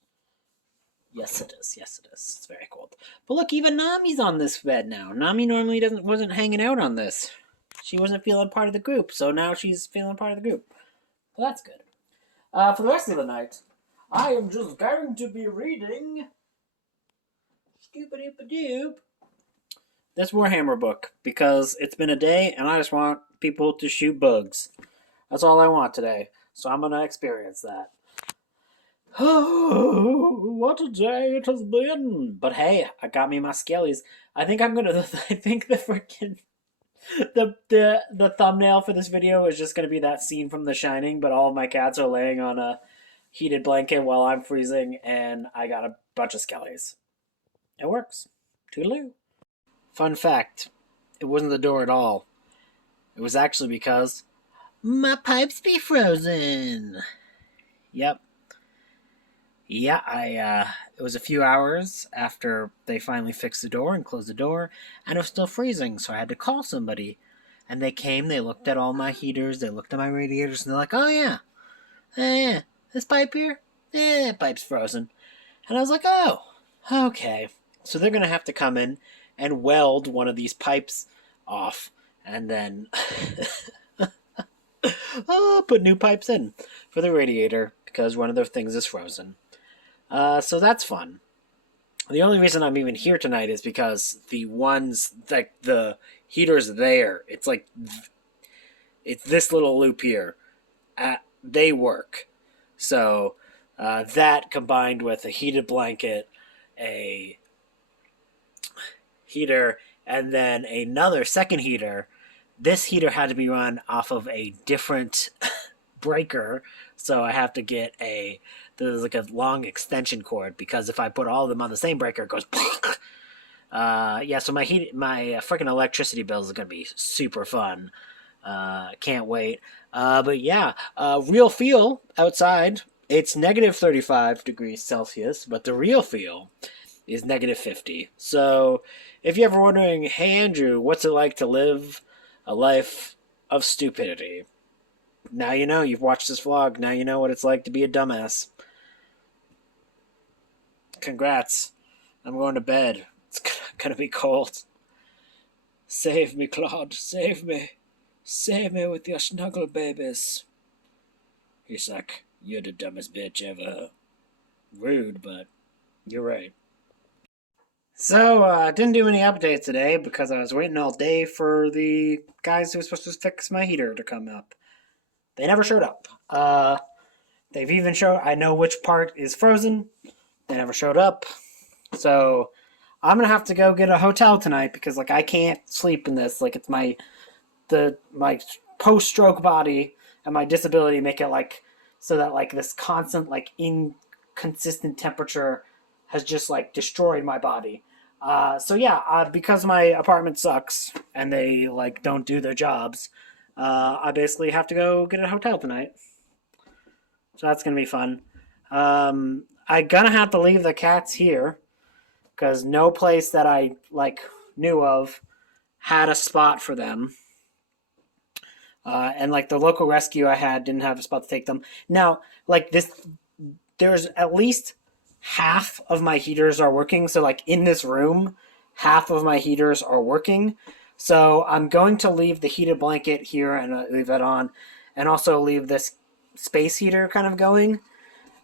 Yes, it is. Yes, it is. It's very cold. But look, even Nami's on this bed now. Nami normally wasn't hanging out on this. She wasn't feeling part of the group, so now she's feeling part of the group. So that's good. For the rest of the night, I am just going to be reading Scoop-a-doop-a-doop this Warhammer book because it's been a day and I just want people to shoot bugs. That's all I want today. So I'm going to experience that. Oh, what a day it has been. But hey, I got me my Skellies. I think the freaking the thumbnail for this video is just going to be that scene from The Shining, but all of my cats are laying on a heated blanket while I'm freezing, and I got a bunch of Skellies. It works. Toodaloo. Fun fact. it wasn't the door at all. It was actually because my pipes be frozen. Yep. Yeah, it was a few hours after they finally fixed the door and closed the door, and it was still freezing, so I had to call somebody. And they came, they looked at all my heaters, they looked at my radiators, and they're like, oh yeah, this pipe here, that pipe's frozen. And I was like, oh, okay. So they're gonna have to come in and weld one of these pipes off, and then put new pipes in for the radiator because one of the things is frozen. So that's fun. The only reason I'm even here tonight is because the ones like the heaters there, it's this little loop here. They work. So that combined with a heated blanket, a heater, and then another second heater. This heater had to be run off of a different breaker, so I have to get there's like a long extension cord because if I put all of them on the same breaker, it goes. Yeah, so my freaking electricity bill is gonna be super fun. Can't wait. But yeah, real feel outside. It's negative 35 degrees Celsius, but the real feel is negative 50. So if you're ever wondering, hey Andrew, what's it like to live a life of stupidity? Now you know. You've watched this vlog. Now you know what it's like to be a dumbass. Congrats. I'm going to bed. It's gonna be cold. Save me, Claude. Save me. Save me with your snuggle babies. He's like, you're the dumbest bitch ever. Rude, but you're right. So, I didn't do any updates today because I was waiting all day for the guys who were supposed to fix my heater to come up. They never showed up. They've even showed, I know which part is frozen. They never showed up. So, I'm gonna have to go get a hotel tonight because, like, I can't sleep in this. Like, it's my post-stroke body and my disability make it, like, so that, like, this constant, like, inconsistent temperature has just, like, destroyed my body. So yeah, because my apartment sucks and they, like, don't do their jobs, I basically have to go get a hotel tonight. So that's gonna be fun. I'm gonna have to leave the cats here because no place that I, like, knew of had a spot for them. And, like, the local rescue I had didn't have a spot to take them. Now, like, there's at least half of my heaters are working. So, like, in this room, half of my heaters are working. So I'm going to leave the heated blanket here and leave it on, and also leave this space heater kind of going.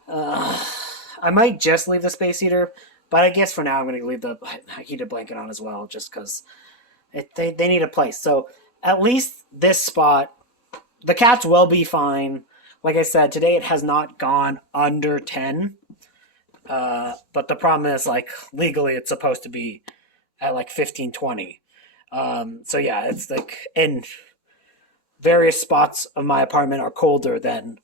I might just leave the space heater, but I guess for now I'm going to leave the heated blanket on as well, just because they need a place. So at least this spot, the cats will be fine. Like I said, today it has not gone under 10. But the problem is, like, legally it's supposed to be at like 15, 20. So yeah, it's like in various spots of my apartment are colder than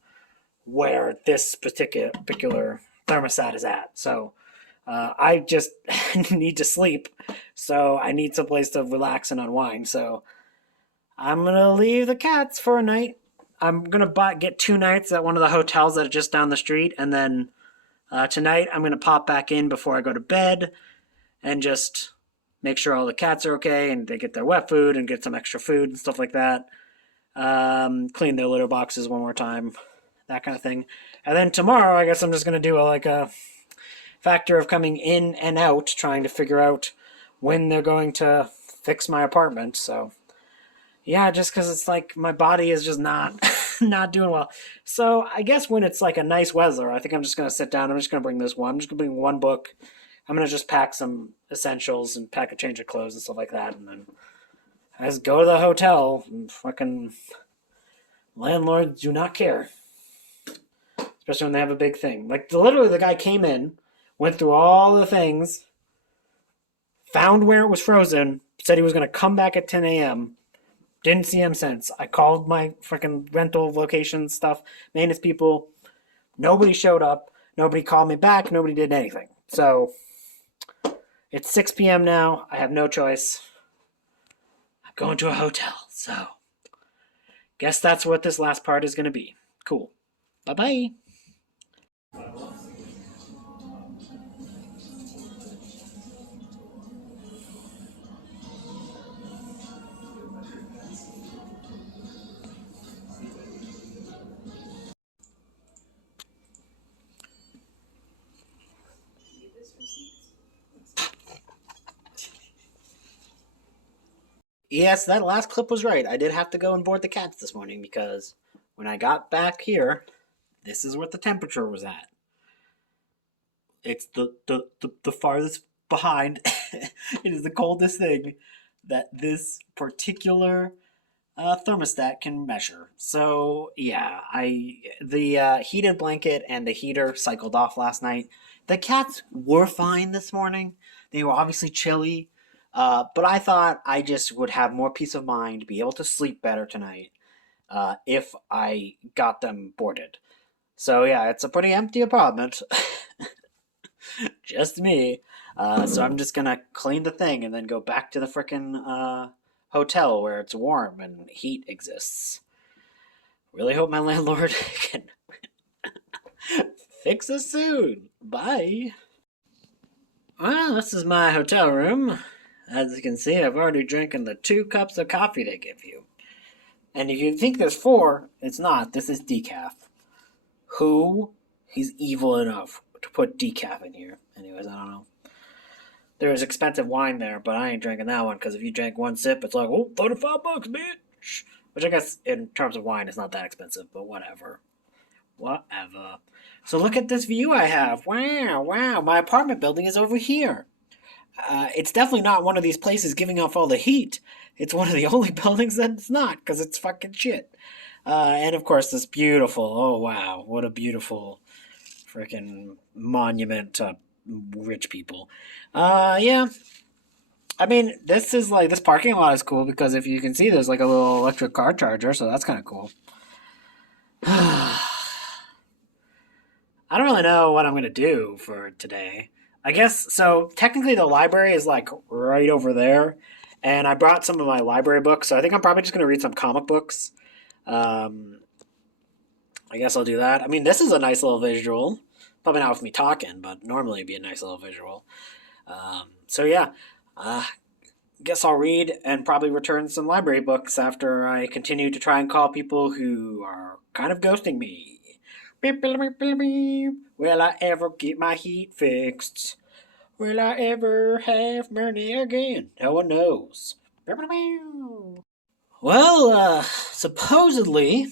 where this particular thermostat is at. So I just need to sleep. So I need some place to relax and unwind. So I'm gonna leave the cats for a night. I'm gonna get 2 nights at one of the hotels that are just down the street, and then tonight I'm gonna pop back in before I go to bed and just make sure all the cats are okay and they get their wet food and get some extra food and stuff like that. Clean their litter boxes one more time, that kind of thing. And then tomorrow, I guess I'm just gonna do a factor of coming in and out, trying to figure out when they're going to fix my apartment. So yeah, just because it's like my body is just not not doing well. So I guess when it's like a nice weather, I think I'm just gonna sit down. I'm just gonna bring this one. I'm just gonna bring one book. I'm gonna just pack some essentials and pack a change of clothes and stuff like that, and then I just go to the hotel. And fucking landlords do not care, especially when they have a big thing. Like, literally, the guy came in, went through all the things, found where it was frozen, said he was gonna come back at 10 a.m. Didn't see him since. I called my freaking rental location stuff, maintenance people. Nobody showed up. Nobody called me back. Nobody did anything. So it's 6 p.m. now. I have no choice. going to a hotel. So, guess that's what this last part is going to be. Cool. Bye bye. Yes, that last clip was right. I did have to go and board the cats this morning because when I got back here, this is what the temperature was at. It's the farthest behind. It is the coldest thing that this particular thermostat can measure. So yeah, I the heated blanket and the heater cycled off last night. The cats were fine this morning. They were obviously chilly, but I thought I just would have more peace of mind, be able to sleep better tonight if I got them boarded. So yeah, it's a pretty empty apartment. Just me. So I'm just gonna clean the thing and then go back to the frickin' hotel where it's warm and heat exists. Really hope my landlord can fix this soon. Bye. Well, this is my hotel room. As you can see, I've already drinking the 2 cups of coffee they give you. And if you think there's 4, it's not. This is decaf. Who is evil enough to put decaf in here? Anyways, I don't know. There is expensive wine there, but I ain't drinking that one because if you drink one sip, it's like, oh, $35, bitch. Which I guess in terms of wine is not that expensive, but whatever. Whatever. So look at this view I have. Wow, wow. My apartment building is over here. It's definitely not one of these places giving off all the heat. It's one of the only buildings that it's not because it's fucking shit. And of course, this beautiful, oh wow, what a beautiful freaking monument to rich people. Yeah. I mean, this is like, this parking lot is cool because if you can see, there's like a little electric car charger, so that's kind of cool. I don't really know what I'm going to do for today. I guess, so technically the library is like right over there, and I brought some of my library books, so I think I'm probably just going to read some comic books. Um, I guess I'll do that. I mean, this is a nice little visual. Probably not with me talking, but normally it'd be a nice little visual. So yeah, uh, guess I'll read and probably return some library books after I continue to try and call people who are kind of ghosting me. Beep, beep, beep, beep, beep. Will I ever get my heat fixed? Will I ever have money again? No one knows. Well, supposedly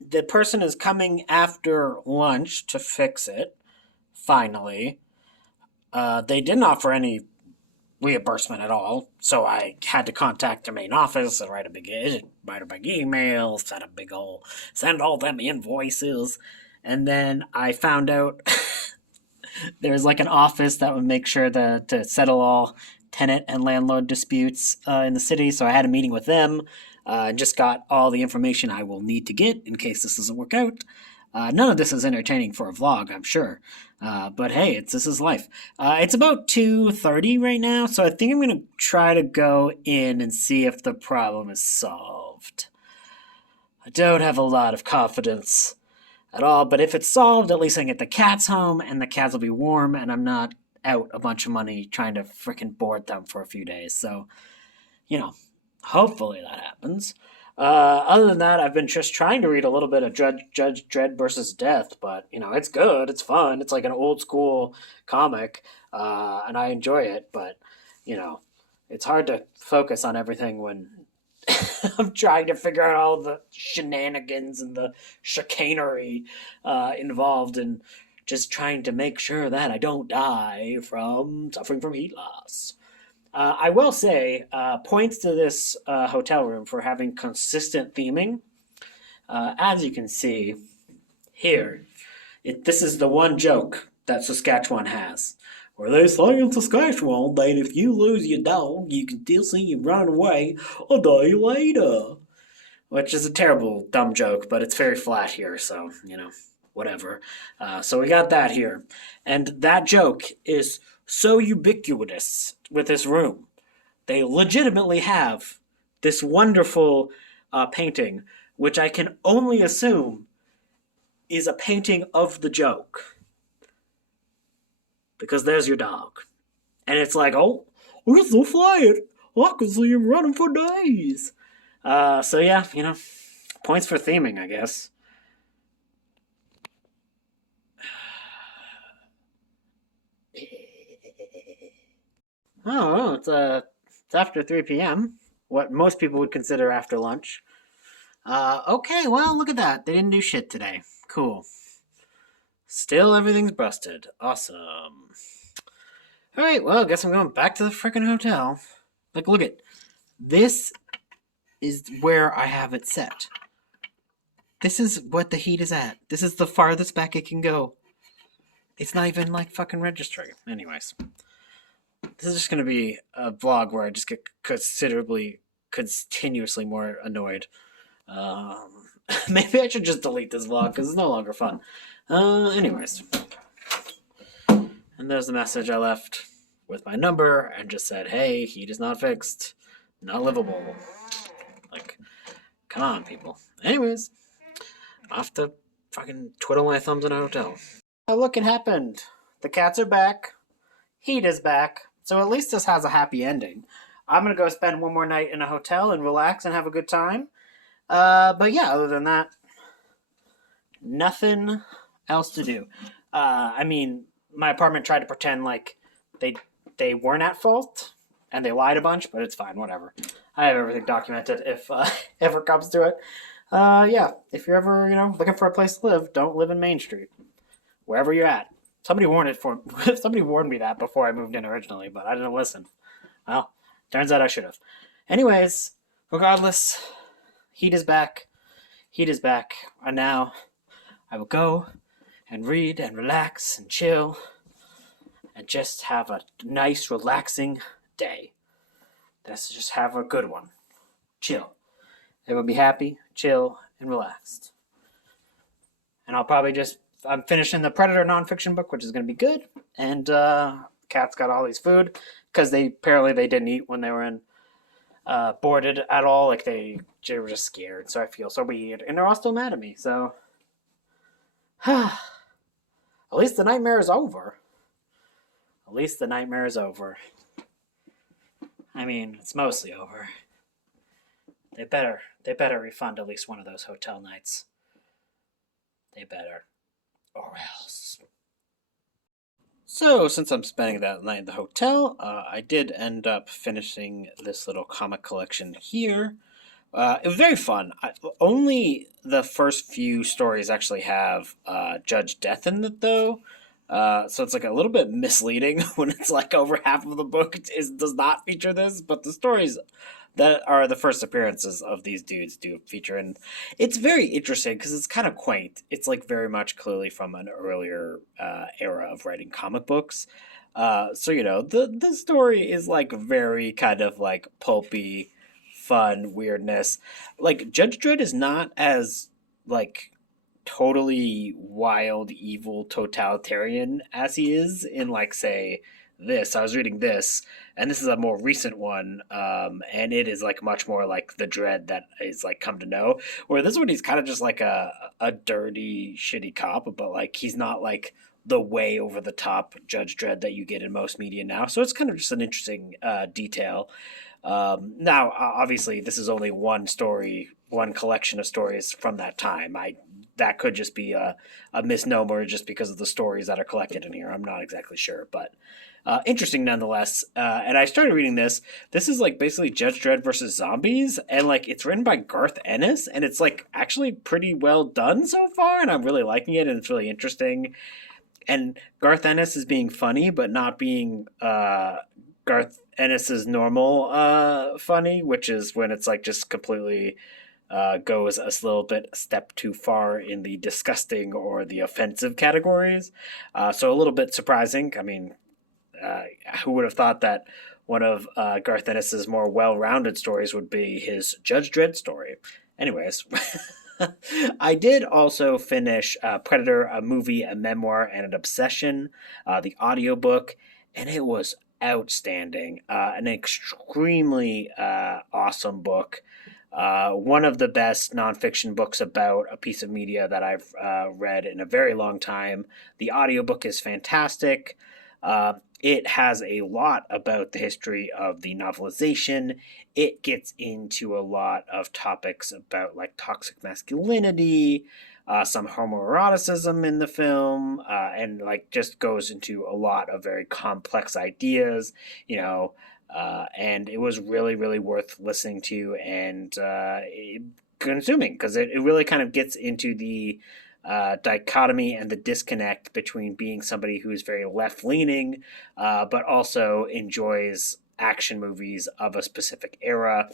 the person is coming after lunch to fix it. Finally, they didn't offer any reimbursement at all, so I had to contact their main office and write a big email, send all them invoices, and then I found out there's like an office that would make sure to settle all tenant and landlord disputes in the city. So I had a meeting with them and just got all the information I will need to get in case this doesn't work out. None of this is entertaining for a vlog, I'm sure. But hey, this is life. It's about 2:30 right now, so I think I'm gonna try to go in and see if the problem is solved. I don't have a lot of confidence at all, but if it's solved, at least I can get the cats home, and the cats will be warm, and I'm not out a bunch of money trying to frickin' board them for a few days. So, hopefully that happens. Other than that, I've been just trying to read a little bit of Judge Dredd versus Death, but it's good, it's fun, it's like an old school comic, and I enjoy it. But it's hard to focus on everything when I'm trying to figure out all the shenanigans and the chicanery involved in just trying to make sure that I don't die from suffering from heat loss. I will say, points to this hotel room for having consistent theming. As you can see here, this is the one joke that Saskatchewan has. Where they say in Saskatchewan that if you lose your dog, you can still see him running away a day later. Which is a terrible, dumb joke, but it's very flat here, so, whatever. So we got that here. And that joke is so ubiquitous with this room. They legitimately have this wonderful painting, which I can only assume is a painting of the joke, because there's your dog, and it's like, oh, we're so flying. I can see him running for days. So yeah, points for theming, I guess. Oh, it's after 3 p.m. What most people would consider after lunch. Okay, well, look at that. They didn't do shit today. Cool. Still, everything's busted. Awesome. All right, well, I guess I'm going back to the freaking hotel. Like, look at this is where I have it set. This is what the heat is at. This is the farthest back it can go. It's not even like fucking registering. Anyways, this is just gonna be a vlog where I just get continuously more annoyed. Maybe I should just delete this vlog because it's no longer fun. Anyways, and there's the message I left with my number and just said, "Hey, heat is not fixed, not livable." Like, come on, people. Anyways, off to fucking twiddle my thumbs in a hotel. Oh, look, it happened. The cats are back. Heat is back. So at least this has a happy ending. I'm going to go spend one more night in a hotel and relax and have a good time. But yeah, other than that, nothing else to do. I mean, my apartment tried to pretend like they weren't at fault, and they lied a bunch, but it's fine, whatever. I have everything documented if ever comes to it. Yeah, if you're ever, looking for a place to live, don't live in Main Street. Wherever you're at. Somebody warned me that before I moved in originally, but I didn't listen. Well, turns out I should have. Anyways, regardless, heat is back. Heat is back. And now I will go and read and relax and chill and just have a nice, relaxing day. Let's just have a good one. Chill. Everyone be happy, chill, and relaxed. And I'll probably I'm finishing the Predator nonfiction book, which is going to be good. And Cat's got all these food because they didn't eat when they were in boarded at all. Like they were just scared. So I feel so weird, and they're all still mad at me. So at least the nightmare is over. At least the nightmare is over. I mean, it's mostly over. They better refund at least one of those hotel nights. They better. Or else. So, since I'm spending that night in the hotel, I did end up finishing this little comic collection here. It was very fun. Only the first few stories actually have Judge Death in it, though. So it's like a little bit misleading when it's like over half of the book does not feature this, but the stories that are the first appearances of these dudes do feature, and it's very interesting because it's kind of quaint. It's like very much clearly from an earlier era of writing comic books. So the story is like very kind of like pulpy, fun weirdness. Like Judge Dredd is not as like totally wild, evil, totalitarian as he is in like say this. I was reading this, and this is a more recent one, and it is like much more like the Dread that is like come to know. Where this one, he's kind of just like a dirty, shitty cop, but like he's not like the way over the top Judge Dredd that you get in most media now. So it's kind of just an interesting detail. Now, obviously, this is only one story, one collection of stories from that time. That could just be a misnomer just because of the stories that are collected in here. I'm not exactly sure, but interesting nonetheless. And I started reading this. This is like basically Judge Dredd versus zombies, and like it's written by Garth Ennis, and it's like actually pretty well done so far, and I'm really liking it, and it's really interesting. And Garth Ennis is being funny, but not being Garth Ennis's normal funny, which is when it's like just completely goes a little bit a step too far in the disgusting or the offensive categories. So a little bit surprising. I mean, who would have thought that one of Garth Ennis's more well-rounded stories would be his Judge Dredd story? Anyways, I did also finish Predator, a movie, a memoir, and an obsession, the audiobook, and it was outstanding. An extremely awesome book. One of the best nonfiction books about a piece of media that I've read in a very long time. The audiobook is fantastic. It has a lot about the history of the novelization. It gets into a lot of topics about like toxic masculinity, some homoeroticism in the film, and like just goes into a lot of very complex ideas, you know. And it was really, really worth listening to and consuming because it really kind of gets into the dichotomy and the disconnect between being somebody who's very left leaning, but also enjoys action movies of a specific era.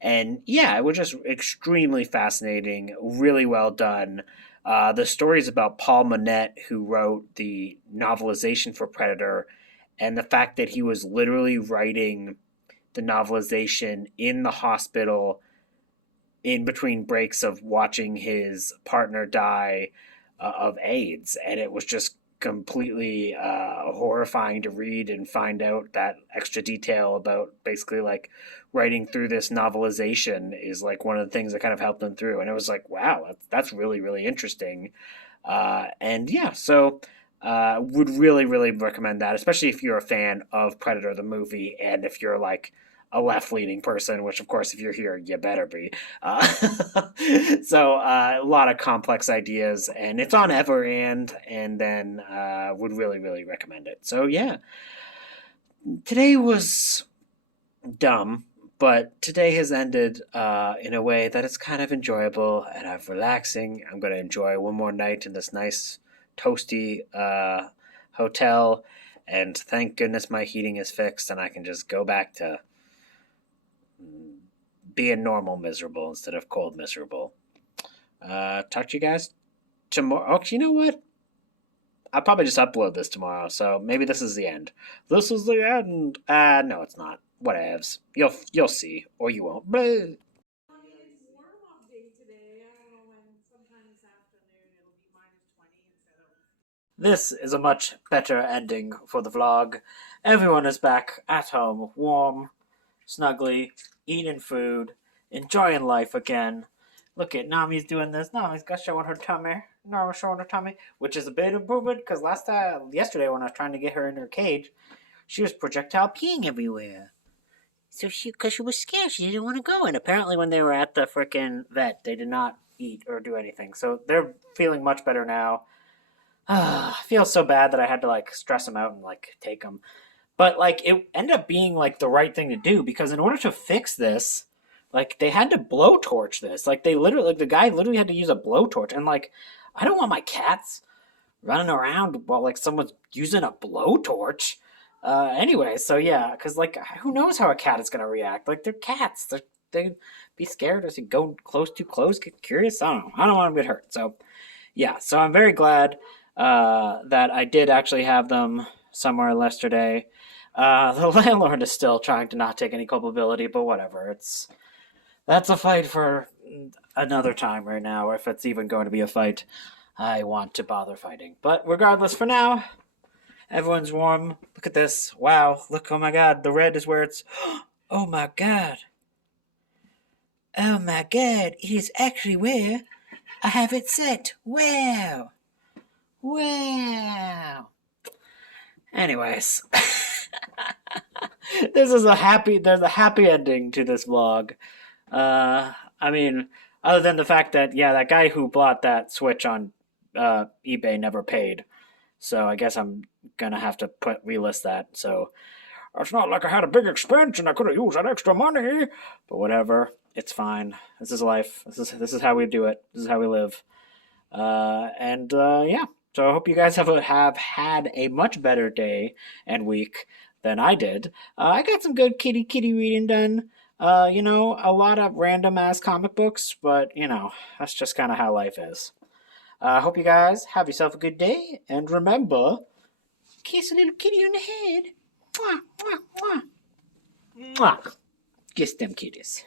And yeah, it was just extremely fascinating, really well done. The stories about Paul Monette, who wrote the novelization for Predator, and the fact that he was literally writing the novelization in the hospital in between breaks of watching his partner die of AIDS, and it was just completely horrifying to read and find out that extra detail about basically like writing through this novelization is like one of the things that kind of helped them through, and it was like, wow, that's really really interesting. And yeah, so would really really recommend that, especially if you're a fan of Predator the movie, and if you're like a left leaning person, which of course, if you're here, you better be. Uh, so a lot of complex ideas, and it's on Everand, and then would really, really recommend it. So yeah, today was dumb, but today has ended in a way that is kind of enjoyable and relaxing. I'm going to enjoy one more night in this nice, toasty hotel, and thank goodness my heating is fixed, and I can just go back to being normal miserable instead of cold miserable. Talk to you guys tomorrow. Oh, you know what? I'll probably just upload this tomorrow, so maybe this is the end. This is the end. No, it's not. Whatevs. You'll see, or you won't. Blah. It's warm-up day today. I don't know when. Sometime this afternoon it'll be -20 instead of. This is a much better ending for the vlog. Everyone is back at home, warm, snugly, eating food, enjoying life again. Look at Nami's doing this. Nami's got showing her tummy. Nami's showing her tummy, which is a bit of improvement because yesterday when I was trying to get her in her cage, she was projectile peeing everywhere. So because she was scared, she didn't want to go. And apparently, when they were at the frickin' vet, they did not eat or do anything. So they're feeling much better now. I feel so bad that I had to like stress them out and like take them. But like it ended up being like the right thing to do because in order to fix this, like they had to blowtorch this. Like they literally, like the guy literally had to use a blowtorch, and like I don't want my cats running around while like someone's using a blowtorch. Anyway, so yeah, because like who knows how a cat is gonna react? Like they're cats. They be scared as you go too close, get curious. I don't know. I don't want them to get hurt. So yeah, so I'm very glad that I did actually have them somewhere yesterday. The landlord is still trying to not take any culpability, but whatever. That's a fight for another time right now, if it's even going to be a fight I want to bother fighting. But regardless, for now, everyone's warm. Look at this. Wow, look, oh my god, the red is where it's... Oh my god. Oh my god, it is actually where I have it set. Wow. Wow. Anyways, there's a happy ending to this vlog. I mean, other than the fact that, yeah, that guy who bought that Switch on eBay never paid. So I guess I'm gonna have to relist that. So it's not like I had a big expense and I could have used that extra money. But whatever, it's fine. This is life. This is how we do it. This is how we live. Yeah. So I hope you guys have had a much better day and week than I did. I got some good kitty reading done. A lot of random ass comic books, but that's just kind of how life is. I hope you guys have yourself a good day, and remember, kiss a little kitty on the head. Mwah, mwah, mwah. Mwah. Kiss them kitties.